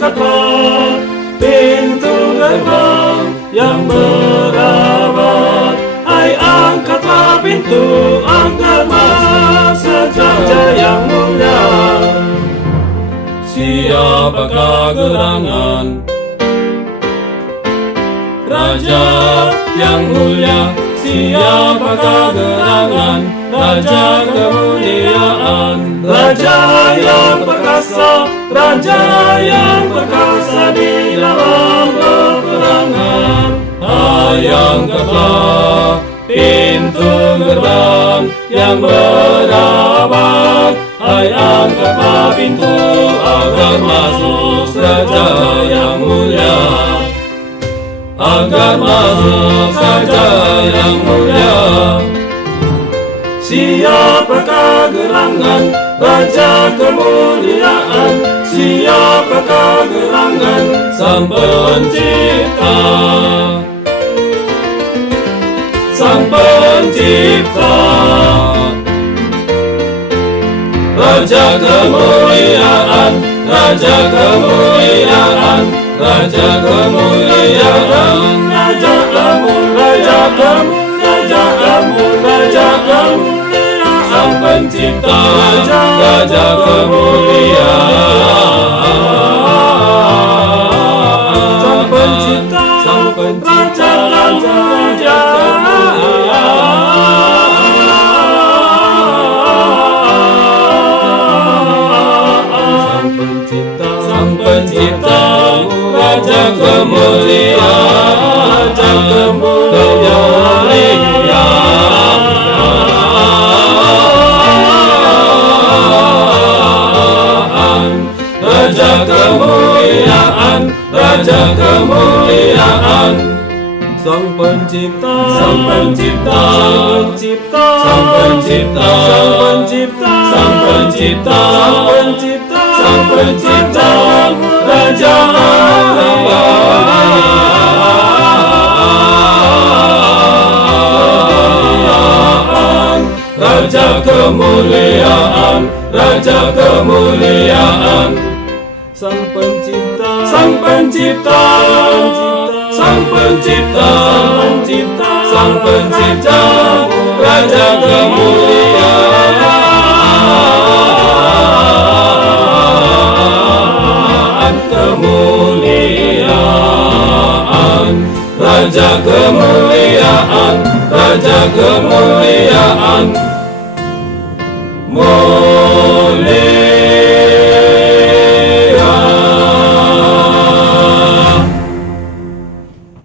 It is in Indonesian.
angkatlah pintu gerbang yang berabat. Hai, angkatlah pintu agar masuk Raja yang mulia. Siapakah gerangan Raja yang mulia? Siapakah gerangan Raja kemuliaan? Raja yang perkasa, Raja yang perkasa di dalam peperangan. Hai, angkatlah pintu gerbang yang berabat. Hai, angkatlah pintu agar masuk Raja yang mulia. Agar masuk Raja yang mulia. Siapakah gerangan Raja kemuliaan? Siapakah gerangan Sang Pencipta? Sang Pencipta. Raja kemuliaan, Raja kemuliaan, Raja kemuliaan, Raja kemuliaan, Raja kemuliaan, Sang Pencipta, Raja kemuliaan, Sang Pencipta, Sang Pencipta, Raja Sang Pencipta, Raja kemuliaan, Raja kemuliaan, Raja kemuliaan, Raja kemuliaan. Sang Pencipta, Sang Pencipta, Sang Pencipta, Sang Pencipta, Sang Pencipta, Sang Pencipta, Sang Pencipta, Raja kemuliaan, Raja kemuliaan, Raja kemuliaan. Sang Pencipta, Sang Pencipta, Sang Pencipta, Sang Pencipta, Raja kemuliaan, kemuliaan, Raja kemuliaan, Raja kemuliaan.